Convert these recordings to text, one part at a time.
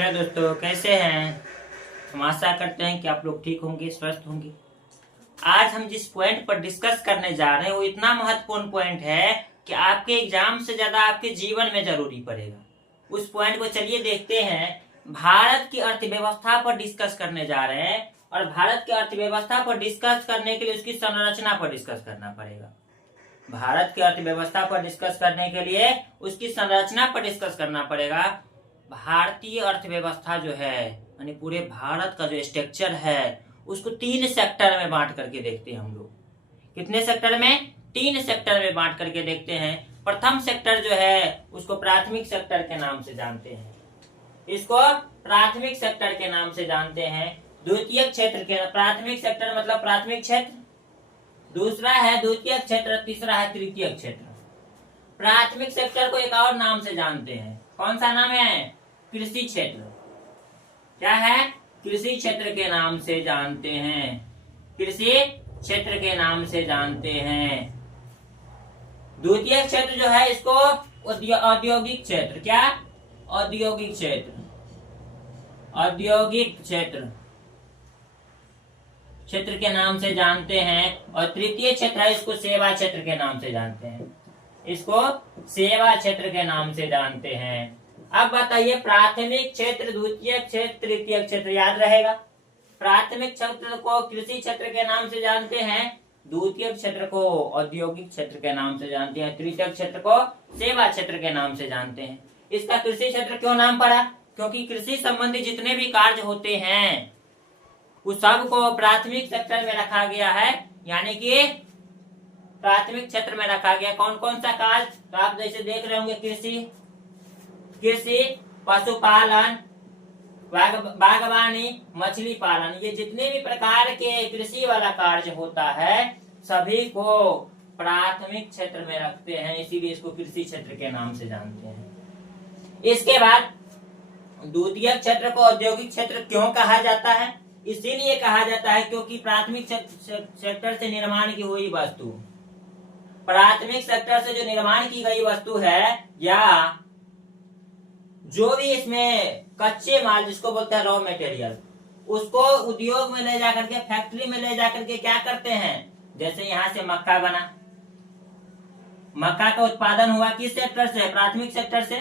Hello दोस्तों, कैसे हैं। हम आशा करते हैं कि आप लोग ठीक होंगे, स्वस्थ होंगे। आज हम जिस पॉइंट पर डिस्कस करने जा रहे हैं वो इतना महत्वपूर्ण पॉइंट है कि आपके एग्जाम से ज्यादा आपके जीवन में जरूरी पड़ेगा। उस पॉइंट को चलिए देखते हैं। भारत की अर्थव्यवस्था पर डिस्कस करने जा रहे हैं और भारत की अर्थव्यवस्था पर डिस्कस करने के लिए उसकी संरचना पर डिस्कस करना पड़ेगा। भारत की अर्थव्यवस्था पर डिस्कस करने के लिए उसकी संरचना पर डिस्कस करना पड़ेगा। भारतीय अर्थव्यवस्था जो है यानी पूरे भारत का जो स्ट्रक्चर है उसको 3 सेक्टर में बांट करके देखते हैं हम लोग। कितने सेक्टर में? 3 सेक्टर में बांट करके देखते हैं। प्रथम सेक्टर जो है उसको प्राथमिक सेक्टर के नाम से जानते हैं। इसको प्राथमिक सेक्टर के नाम से जानते हैं। द्वितीय क्षेत्र के प्राथमिक सेक्टर मतलब प्राथमिक क्षेत्र, दूसरा है द्वितीय क्षेत्र, तीसरा है तृतीय क्षेत्र। प्राथमिक सेक्टर को एक और नाम से जानते हैं। कौन सा नाम है? कृषि क्षेत्र। क्या है? कृषि क्षेत्र के नाम से जानते हैं। कृषि क्षेत्र के नाम से जानते हैं। द्वितीय क्षेत्र जो है इसको औद्योगिक क्षेत्र, क्या? औद्योगिक क्षेत्र, औद्योगिक क्षेत्र के नाम से जानते हैं। और तृतीय क्षेत्र है इसको सेवा क्षेत्र के नाम से जानते हैं। इसको सेवा क्षेत्र के नाम से जानते हैं। अब बताइए, प्राथमिक क्षेत्र, द्वितीय क्षेत्र, तृतीय क्षेत्र याद रहेगा। प्राथमिक क्षेत्र को कृषि क्षेत्र के नाम से जानते हैं, द्वितीय क्षेत्र को औद्योगिक क्षेत्र के नाम से जानते हैं, तृतीय क्षेत्र को सेवा क्षेत्र के नाम से जानते हैं। इसका कृषि क्षेत्र क्यों नाम पड़ा? क्योंकि कृषि संबंधी जितने भी कार्य होते हैं उस सब को प्राथमिक सेक्टर में रखा गया है, यानी कि प्राथमिक क्षेत्र में रखा गया। कौन कौन सा कार्य? तो आप जैसे देख रहे होंगे, कृषि, पशुपालन, बागवानी, मछली पालन, ये जितने भी प्रकार के कृषि वाला कार्य होता है सभी को प्राथमिक क्षेत्र में रखते हैं, इसीलिए इसको कृषि क्षेत्र के नाम से जानते हैं। इसके बाद द्वितीय क्षेत्र को औद्योगिक क्षेत्र क्यों कहा जाता है? इसीलिए कहा जाता है क्योंकि प्राथमिक सेक्टर से निर्माण की हुई वस्तु, प्राथमिक सेक्टर से जो निर्माण की गई वस्तु है या जो भी इसमें कच्चे माल जिसको बोलते हैं रॉ मटेरियल, उसको उद्योग में ले जाकर के, फैक्ट्री में ले जाकर के क्या करते हैं? जैसे यहाँ से मक्का बना, मक्का का उत्पादन हुआ किस सेक्टर से? प्राथमिक सेक्टर से।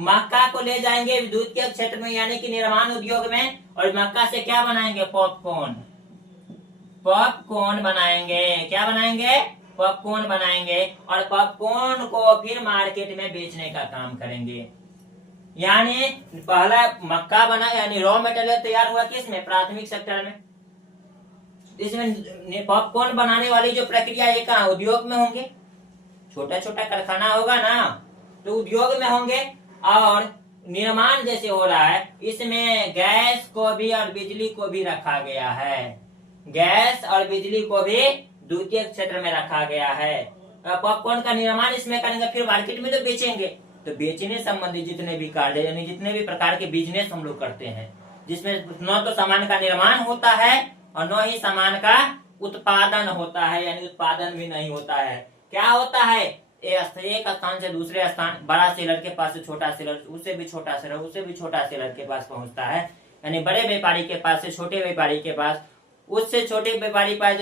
मक्का को ले जाएंगे द्वितीय क्षेत्र में यानी कि निर्माण उद्योग में, और मक्का से क्या बनाएंगे? पॉपकॉर्न। पॉपकॉर्न बनाएंगे। क्या बनाएंगे? पॉपकॉर्न बनाएंगे। और पॉपकॉर्न को फिर मार्केट में बेचने का काम करेंगे। यानी पहला मक्का बना यानी रॉ मटेरियल तैयार हुआ किसमें? प्राथमिक सेक्टर में। इसमें पॉपकॉर्न बनाने वाली जो प्रक्रिया ये कहाँ? उद्योग में होंगे। छोटा छोटा कारखाना होगा ना, तो उद्योग में होंगे। और निर्माण जैसे हो रहा है इसमें गैस को भी और बिजली को भी रखा गया है। गैस और बिजली को भी द्वितीय क्षेत्र में रखा गया है। पॉपकॉर्न का निर्माण इसमें करेंगे, फिर मार्केट में तो बेचेंगे। तो बेचने संबंधी जितने भी कार्य यानी जितने भी प्रकार के बिजनेस हम लोग करते हैं, जिसमें न तो सामान का निर्माण होता है और न ही सामान का उत्पादन होता है, यानी उत्पादन भी नहीं होता है। क्या होता है? एक स्थान से दूसरे स्थान, बड़ा सेलर के पास से छोटा सेलर, उससे भी छोटा सेलर, उससे भी छोटा सेलर के पास पहुंचता है। यानी बड़े व्यापारी के पास से छोटे व्यापारी के पास, उससे छोटे व्यापारी पास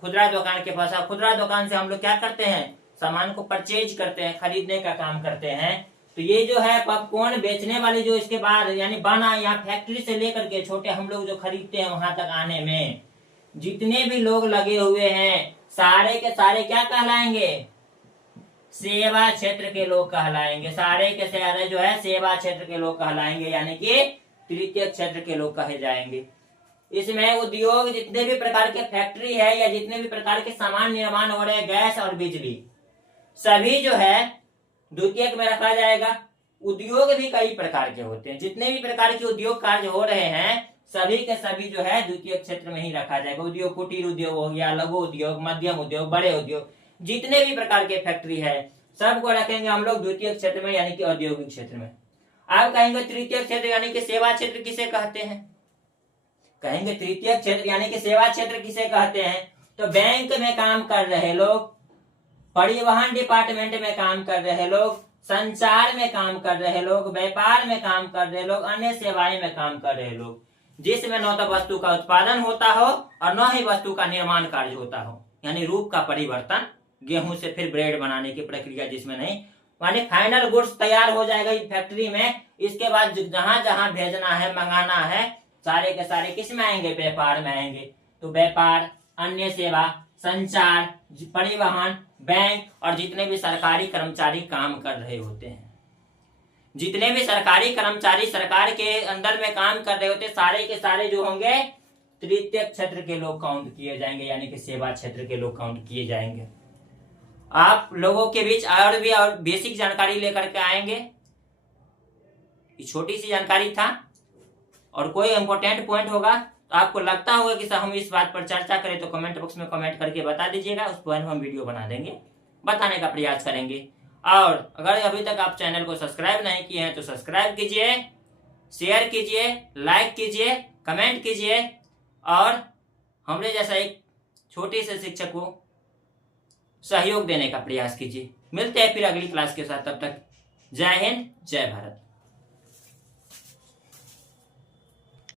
खुदरा दुकान के पास, खुदरा दुकान से हम लोग क्या करते हैं? सामान को परचेज करते हैं, खरीदने का काम करते हैं। तो ये जो है पॉपकॉर्न बेचने वाली जो इसके बाद यानी बना यहाँ फैक्ट्री से लेकर के छोटे हम लोग जो खरीदते हैं वहां तक आने में जितने भी लोग लगे हुए हैं सारे के सारे क्या कहलाएंगे? सेवा क्षेत्र के लोग कहलाएंगे। सारे के सारे जो है सेवा क्षेत्र के लोग कहलाएंगे, यानी कि तृतीय क्षेत्र के लोग कहे जाएंगे। इसमें उद्योग जितने भी प्रकार के फैक्ट्री है या जितने भी प्रकार के सामान निर्माण हो रहे हैं, गैस और बिजली, सभी जो है द्वितीय में रखा जाएगा। उद्योग भी कई प्रकार के होते हैं, जितने भी प्रकार के उद्योग कार्य हो रहे हैं सभी के सभी जो है द्वितीय क्षेत्र में ही रखा जाएगा। उद्योग, कुटीर उद्योग हो गया, लघु उद्योग, मध्यम उद्योग, बड़े उद्योग, जितने भी प्रकार के फैक्ट्री है सबको रखेंगे हम लोग द्वितीय क्षेत्र में यानी कि औद्योगिक क्षेत्र में। आप कहेंगे तृतीय क्षेत्र यानी कि सेवा क्षेत्र किसे कहते हैं? कहेंगे तृतीय क्षेत्र यानी कि सेवा क्षेत्र किसे कहते हैं? तो बैंक में काम कर रहे लोग, परिवहन डिपार्टमेंट में काम कर रहे लोग, संचार में काम कर रहे लोग, व्यापार में काम कर रहे लोग, अन्य सेवाएं में काम कर रहे लोग, जिसमें न तो वस्तु का उत्पादन होता हो और न ही वस्तु का निर्माण कार्य होता हो, यानी रूप का परिवर्तन, गेहूं से फिर ब्रेड बनाने की प्रक्रिया जिसमें नहीं, यानी फाइनल गुड्स तैयार हो जाएगा फैक्ट्री में। इसके बाद जहां जहां भेजना है, मंगाना है, सारे के सारे किस में आएंगे? व्यापार में आएंगे। तो व्यापार, अन्य सेवा, संचार, परिवहन, बैंक और जितने भी सरकारी कर्मचारी काम कर रहे होते हैं, जितने भी सरकारी कर्मचारी सरकार के अंदर में काम कर रहे होते, सारे के सारे जो होंगे तृतीय क्षेत्र के लोग काउंट किए जाएंगे, यानी कि सेवा क्षेत्र के लोग काउंट किए जाएंगे। आप लोगों के बीच और भी और बेसिक जानकारी लेकर के आएंगे। ये छोटी सी जानकारी था, और कोई इंपॉर्टेंट पॉइंट होगा तो आपको लगता होगा कि हम इस बात पर चर्चा करें, तो कमेंट बॉक्स में कमेंट करके बता दीजिएगा। उस पर हम वीडियो बना देंगे, बताने का प्रयास करेंगे। और अगर अभी तक आप चैनल को सब्सक्राइब नहीं किए हैं तो सब्सक्राइब कीजिए, शेयर कीजिए, लाइक कीजिए, कमेंट कीजिए और हमरे जैसा एक छोटे से शिक्षक को सहयोग देने का प्रयास कीजिए। मिलते हैं फिर अगली क्लास के साथ, तब तक जय हिंद, जय भारत।